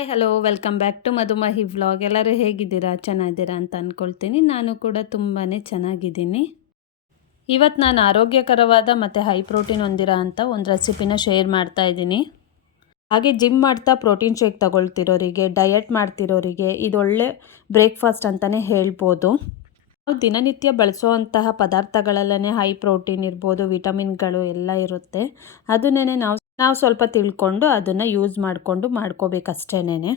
Hi hello welcome back to Madhumahi vlog ಎಲ್ಲರೂ ಹೇಗಿದ್ದೀರಾ? ಚೆನ್ನಾಗಿದ್ದೀರಾ ಅಂತ ಅಂದ್ಕೊಳ್ತೀನಿ ನಾನು ಕೂಡ ತುಂಬಾ ಚೆನ್ನಾಗಿದ್ದೀನಿ. ಇವತ್ತು ನಾನು ಆರೋಗ್ಯಕರವಾದ ಮತ್ತು ಹೈ ಪ್ರೋಟೀನ್ ಹೊಂದಿರೋ ಅಂತ ಒಂದು ರೆಸಿಪಿನ ಶೇರ್ ಮಾಡ್ತಾ ಇದ್ದೀನಿ. ಹಾಗೆ ಜಿಮ್ ಮಾಡ್ತಾ ಪ್ರೋಟೀನ್ ಶೇಕ್ ತಗೊಳ್ತಿರೋರಿಗೆ ಡಯಟ್ ಮಾಡ್ತಿರೋರಿಗೆ ಇದೊಳ್ಳೆ ಬ್ರೇಕ್ಫಾಸ್ಟ್ ಅಂತಲೇ ಹೇಳ್ಬೋದು. ನಾವು ದಿನನಿತ್ಯ ಬಳಸುವಂತಹ ಪದಾರ್ಥಗಳಲ್ಲೇ ಹೈ ಪ್ರೋಟೀನ್ ಇರ್ಬೋದು ವಿಟಮಿನ್ಗಳು ಎಲ್ಲ ಇರುತ್ತೆ. ಅದನ್ನೇ ನಾವು ನಾವು ಸ್ವಲ್ಪ ತಿಳ್ಕೊಂಡು ಅದನ್ನು ಯೂಸ್ ಮಾಡಿಕೊಂಡು ಮಾಡ್ಕೋಬೇಕಷ್ಟೇನೇ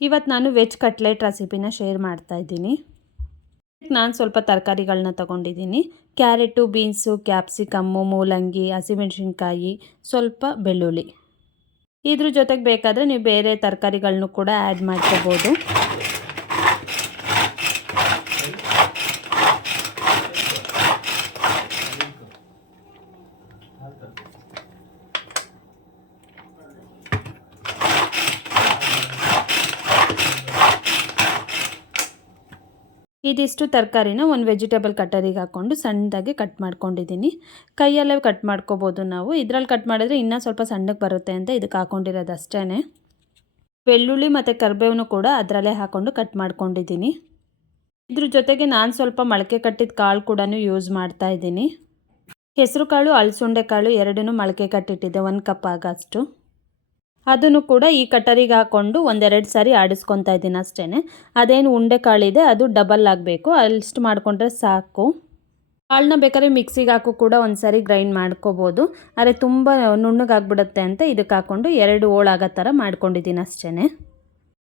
ಇವತ್ತು ನಾನು ವೆಜ್ ಕಟ್ಲೆಟ್ ರೆಸಿಪಿನ ಶೇರ್ ಮಾಡ್ತಾ ಇದ್ದೀನಿ. ನಾನು ಸ್ವಲ್ಪ ತರಕಾರಿಗಳನ್ನ ತಗೊಂಡಿದ್ದೀನಿ. ಕ್ಯಾರೆಟು ಬೀನ್ಸು ಕ್ಯಾಪ್ಸಿಕಮ್ಮು ಮೂಲಂಗಿ, ಹಸಿಮೆಣಸಿನ್ಕಾಯಿ, ಸ್ವಲ್ಪ ಬೆಳ್ಳುಳ್ಳಿ. ಇದ್ರ ಜೊತೆಗೆ ಬೇಕಾದರೆ ನೀವು ಬೇರೆ ತರಕಾರಿಗಳನ್ನೂ ಕೂಡ ಆ್ಯಡ್ ಮಾಡ್ಕೋಬೋದು. ಇದಿಷ್ಟು ತರಕಾರಿನ ಒಂದು ವೆಜಿಟೇಬಲ್ ಕಟ್ಟರಿಗೆ ಹಾಕ್ಕೊಂಡು ಸಣ್ಣದಾಗಿ ಕಟ್ ಮಾಡ್ಕೊಂಡಿದ್ದೀನಿ. ಕೈಯಲ್ಲೇ ಕಟ್ ಮಾಡ್ಕೋಬೋದು ನಾವು. ಇದರಲ್ಲಿ ಕಟ್ ಮಾಡಿದ್ರೆ ಇನ್ನೂ ಸ್ವಲ್ಪ ಸಣ್ಣಗೆ ಬರುತ್ತೆ ಅಂತ ಇದಕ್ಕೆ ಹಾಕ್ಕೊಂಡಿರೋದು ಅಷ್ಟೇ ಬೆಳ್ಳುಳ್ಳಿ ಮತ್ತು ಕರಿಬೇವನ್ನು ಕೂಡ ಅದರಲ್ಲೇ ಹಾಕ್ಕೊಂಡು ಕಟ್ ಮಾಡ್ಕೊಂಡಿದ್ದೀನಿ. ಇದ್ರ ಜೊತೆಗೆ ನಾನು ಸ್ವಲ್ಪ ಮೊಳಕೆ ಕಟ್ಟಿದ ಕಾಳು ಕೂಡ ಯೂಸ್ ಮಾಡ್ತಾ ಇದ್ದೀನಿ. ಹೆಸರು ಕಾಳು, ಅಲ್ಸುಂಡೆ ಕಾಳು ಎರಡನ್ನೂ ಮೊಳಕೆ ಕಟ್ಟಿಟ್ಟಿದ್ದೆ, ಒಂದು ಕಪ್ ಆಗಷ್ಟು. ಅದನ್ನು ಕೂಡ ಈ ಕಟ್ಟರಿಗೆ ಹಾಕ್ಕೊಂಡು ಒಂದೆರಡು ಸಾರಿ ಆಡಿಸ್ಕೊತಾ ಇದ್ದೀನಿ ಅಷ್ಟೇ ಅದೇನು ಉಂಡೆ ಕಾಳಿದೆ, ಅದು ಡಬಲ್ ಆಗಬೇಕು. ಅಷ್ಟು ಮಾಡಿಕೊಂಡ್ರೆ ಸಾಕು. ಕಾಳನ್ನ ಬೇಕಾದ್ರೆ ಮಿಕ್ಸಿಗೆ ಹಾಕು ಕೂಡ ಒಂದು ಸಾರಿ ಗ್ರೈಂಡ್ ಮಾಡ್ಕೋಬೋದು. ಆದರೆ ತುಂಬ ನುಣ್ಣಗಾಗ್ಬಿಡುತ್ತೆ ಅಂತ ಇದಕ್ಕೆ ಹಾಕ್ಕೊಂಡು ಎರಡು ಹೋಳಾಗೋ ಥರ ಮಾಡ್ಕೊಂಡಿದ್ದೀನಿ ಅಷ್ಟೇ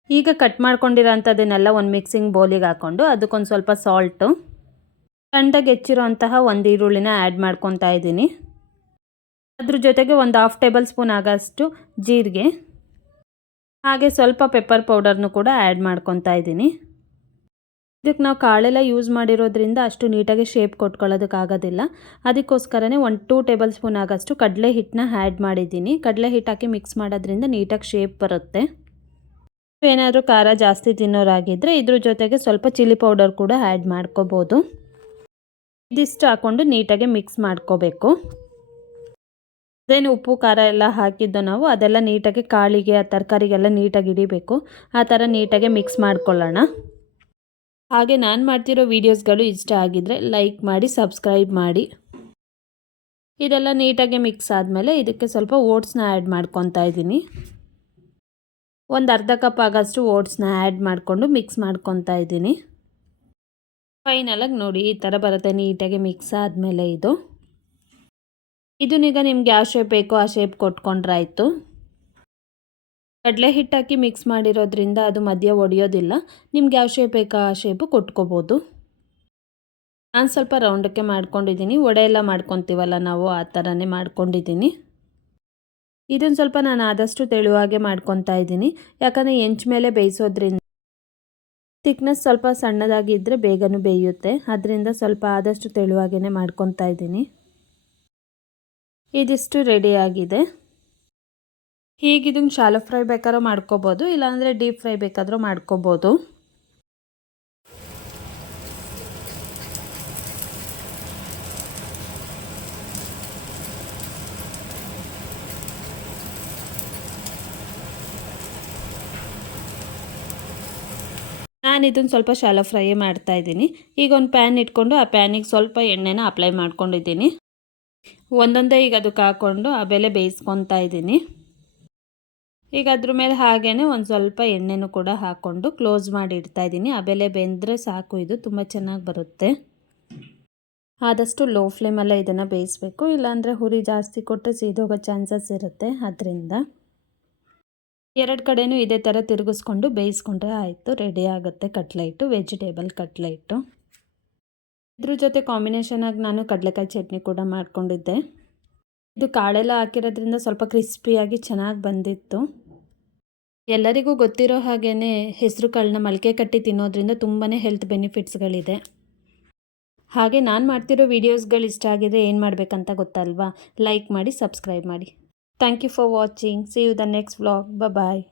ಈಗ ಕಟ್ ಮಾಡ್ಕೊಂಡಿರೋಂಥದ್ದನ್ನೆಲ್ಲ ಒಂದು ಮಿಕ್ಸಿಂಗ್ ಬೌಲಿಗೆ ಹಾಕ್ಕೊಂಡು ಅದಕ್ಕೊಂದು ಸ್ವಲ್ಪ ಸಾಲ್ಟು ಸಣ್ಣದಾಗಿ ಹೆಚ್ಚಿರೋ ಅಂತಹ ಒಂದು ಈರುಳ್ಳಿನ ಆ್ಯಡ್ ಮಾಡ್ಕೊತಾ ಇದ್ದೀನಿ. ಅದ್ರ ಜೊತೆಗೆ ಒಂದು ಹಾಫ್ ಟೇಬಲ್ ಸ್ಪೂನ್ ಆಗೋಷ್ಟು ಜೀರಿಗೆ, ಹಾಗೆ ಸ್ವಲ್ಪ ಪೆಪ್ಪರ್ ಪೌಡರ್ನು ಕೂಡ ಆ್ಯಡ್ ಮಾಡ್ಕೊತಾ ಇದ್ದೀನಿ. ಇದಕ್ಕೆ ನಾವು ಕಾಳೆಲ್ಲ ಯೂಸ್ ಮಾಡಿರೋದ್ರಿಂದ ಅಷ್ಟು ನೀಟಾಗಿ ಶೇಪ್ ಕೊಟ್ಕೊಳ್ಳೋದಕ್ಕಾಗೋದಿಲ್ಲ ಅದಕ್ಕೋಸ್ಕರನೇ ಒಂದು ಟೂ ಟೇಬಲ್ ಸ್ಪೂನ್ ಆಗೋಷ್ಟು ಕಡಲೆ ಹಿಟ್ಟನ್ನ ಆ್ಯಡ್ ಮಾಡಿದ್ದೀನಿ. ಕಡಲೆ ಹಿಟ್ಟು ಹಾಕಿ ಮಿಕ್ಸ್ ಮಾಡೋದ್ರಿಂದ ನೀಟಾಗಿ ಶೇಪ್ ಬರುತ್ತೆ. ಏನಾದರೂ ಖಾರ ಜಾಸ್ತಿ ತಿನ್ನೋರಾಗಿದ್ದರೆ ಇದ್ರ ಜೊತೆಗೆ ಸ್ವಲ್ಪ ಚಿಲ್ಲಿ ಪೌಡರ್ ಕೂಡ ಆ್ಯಡ್ ಮಾಡ್ಕೋಬೋದು. ಇದಿಷ್ಟು ಹಾಕ್ಕೊಂಡು ನೀಟಾಗಿ ಮಿಕ್ಸ್ ಮಾಡ್ಕೋಬೇಕು. ಅದೇನು ಉಪ್ಪು, ಖಾರ ಎಲ್ಲ ಹಾಕಿದ್ದು ನಾವು. ಅದೆಲ್ಲ ನೀಟಾಗಿ ಕಾಳಿಗೆ, ಆ ತರಕಾರಿಗೆಲ್ಲ ನೀಟಾಗಿ ಹಿಡಿಬೇಕು. ಆ ಥರ ನೀಟಾಗಿ ಮಿಕ್ಸ್ ಮಾಡ್ಕೊಳ್ಳೋಣ. ಹಾಗೆ ನಾನು ಮಾಡ್ತಿರೋ ವೀಡಿಯೋಸ್ಗಳು ಇಷ್ಟ ಆಗಿದರೆ ಲೈಕ್ ಮಾಡಿ ಸಬ್ಸ್ಕ್ರೈಬ್ ಮಾಡಿ. ಇದೆಲ್ಲ ನೀಟಾಗಿ ಮಿಕ್ಸ್ ಆದಮೇಲೆ ಇದಕ್ಕೆ ಸ್ವಲ್ಪ ಓಟ್ಸ್ನ ಆ್ಯಡ್ ಮಾಡ್ಕೊತಾ ಇದ್ದೀನಿ. ಒಂದು ಅರ್ಧ ಕಪ್ ಆಗೋಷ್ಟು ಓಟ್ಸ್ನ ಆ್ಯಡ್ ಮಾಡಿಕೊಂಡು ಮಿಕ್ಸ್ ಮಾಡ್ಕೊತಾ ಇದ್ದೀನಿ. ಫೈನಲಾಗಿ ನೋಡಿ ಈ ಥರ ಬರುತ್ತೆ ನೀಟಾಗಿ ಮಿಕ್ಸ್ ಆದಮೇಲೆ ಇದು. ಇದನ್ನೀಗ ನಿಮ್ಗೆ ಯಾವ ಶೇಪ್ ಬೇಕೋ ಆ ಶೇಪ್ ಕೊಟ್ಕೊಂಡ್ರಾಯ್ತು. ಕಡಲೆ ಹಿಟ್ಟಾಕಿ ಮಿಕ್ಸ್ ಮಾಡಿರೋದ್ರಿಂದ ಅದು ಮಧ್ಯ ಒಡೆಯೋದಿಲ್ಲ. ನಿಮ್ಗೆ ಯಾವ ಶೇಪ್ ಬೇಕೋ ಆ ಶೇಪು ಕೊಟ್ಕೋಬೋದು. ನಾನು ಸ್ವಲ್ಪ ರೌಂಡಕ್ಕೆ ಮಾಡ್ಕೊಂಡಿದ್ದೀನಿ ಒಡೆ ಎಲ್ಲ ಮಾಡ್ಕೊತೀವಲ್ಲ ನಾವು ಆ ಥರನೇ ಮಾಡ್ಕೊಂಡಿದ್ದೀನಿ ಇದನ್ನು ಸ್ವಲ್ಪ ನಾನು ಆದಷ್ಟು ತೆಳುವಾಗೆ ಮಾಡ್ಕೊತಾ ಇದ್ದೀನಿ. ಯಾಕಂದರೆ ಎಂಚ್ ಮೇಲೆ ಬೇಯಿಸೋದ್ರಿಂದ ಥಿಕ್ನೆಸ್ ಸ್ವಲ್ಪ ಸಣ್ಣದಾಗಿದ್ದರೆ ಬೇಗನೂ ಬೇಯುತ್ತೆ. ಅದರಿಂದ ಸ್ವಲ್ಪ ಆದಷ್ಟು ತೆಳುವಾಗೇ ಮಾಡ್ಕೊತಾ ಇದ್ದೀನಿ. ಇದಿಷ್ಟು ರೆಡಿಯಾಗಿದೆ ಹೀಗಿದಂಗೆ ಶಾಲೋ ಫ್ರೈ ಬೇಕಾದ್ರೂ ಮಾಡ್ಕೋಬೋದು, ಇಲ್ಲಾಂದರೆ ಡೀಪ್ ಫ್ರೈ ಬೇಕಾದರೂ ಮಾಡ್ಕೋಬೋದು. ನಾನು ಇದನ್ನು ಸ್ವಲ್ಪ ಶಾಲೋ ಫ್ರೈಯೇ ಮಾಡ್ತಾ ಇದ್ದೀನಿ. ಈಗ ಒಂದು ಪ್ಯಾನ್ ಇಟ್ಕೊಂಡು ಆ ಪ್ಯಾನಿಗೆ ಸ್ವಲ್ಪ ಎಣ್ಣೆನ ಅಪ್ಲೈ ಮಾಡ್ಕೊಂಡಿದ್ದೀನಿ. ಒಂದೊಂದೇ ಈಗ ಅದಕ್ಕೆ ಹಾಕ್ಕೊಂಡು ಆ ಬೆಲೆ ಬೇಯಿಸ್ಕೊತಾ ಇದ್ದೀನಿ. ಈಗ ಅದ್ರ ಮೇಲೆ ಹಾಗೇ ಒಂದು ಸ್ವಲ್ಪ ಎಣ್ಣೆನೂ ಕೂಡ ಹಾಕ್ಕೊಂಡು ಕ್ಲೋಸ್ ಮಾಡಿ ಇಡ್ತಾ ಇದ್ದೀನಿ. ಆ ಬೆಲೆ ಬೆಂದರೆ ಸಾಕು, ಇದು ತುಂಬ ಚೆನ್ನಾಗಿ ಬರುತ್ತೆ. ಆದಷ್ಟು ಲೋ ಫ್ಲೇಮಲ್ಲೇ ಇದನ್ನು ಬೇಯಿಸಬೇಕು. ಇಲ್ಲಾಂದರೆ ಹುರಿ ಜಾಸ್ತಿ ಕೊಟ್ಟರೆ ಸೀದೋಗೋ ಚಾನ್ಸಸ್ ಇರುತ್ತೆ ಅದರಿಂದ. ಎರಡು ಕಡೆಯೂ ಇದೇ ಥರ ತಿರುಗಿಸ್ಕೊಂಡು ಬೇಯಿಸ್ಕೊಂಡ್ರೆ ಆಯಿತು, ರೆಡಿ ಆಗುತ್ತೆ ಕಟ್ಲೈಟು, ವೆಜಿಟೇಬಲ್ ಕಟ್ಲೈಟು. ಇದ್ರ ಜೊತೆ ಕಾಂಬಿನೇಷನ್ ಆಗಿ ನಾನು ಕಡಲೆಕಾಯಿ ಚಟ್ನಿ ಕೂಡ ಮಾಡ್ಕೊಂಡಿದ್ದೆ. ಇದು ಕಾಳೆಲ್ಲ ಹಾಕಿರೋದ್ರಿಂದ ಸ್ವಲ್ಪ ಕ್ರಿಸ್ಪಿಯಾಗಿ ಚೆನ್ನಾಗಿ ಬಂದಿತ್ತು. ಎಲ್ಲರಿಗೂ ಗೊತ್ತಿರೋ ಹಾಗೇ ಹೆಸರು ಕಾಳನ್ನ ಮೊಳಕೆ ಕಟ್ಟಿ ತಿನ್ನೋದ್ರಿಂದ ತುಂಬಾ ಹೆಲ್ತ್ ಬೆನಿಫಿಟ್ಸ್ಗಳಿದೆ ಹಾಗೆ ನಾನು ಮಾಡ್ತಿರೋ ವೀಡಿಯೋಸ್ಗಳು ಇಷ್ಟ ಆಗಿದೆ ಏನು ಮಾಡಬೇಕಂತ ಗೊತ್ತಲ್ವಾ? ಲೈಕ್ ಮಾಡಿ ಸಬ್ಸ್ಕ್ರೈಬ್ ಮಾಡಿ. Thank you for watching see you the next vlog bye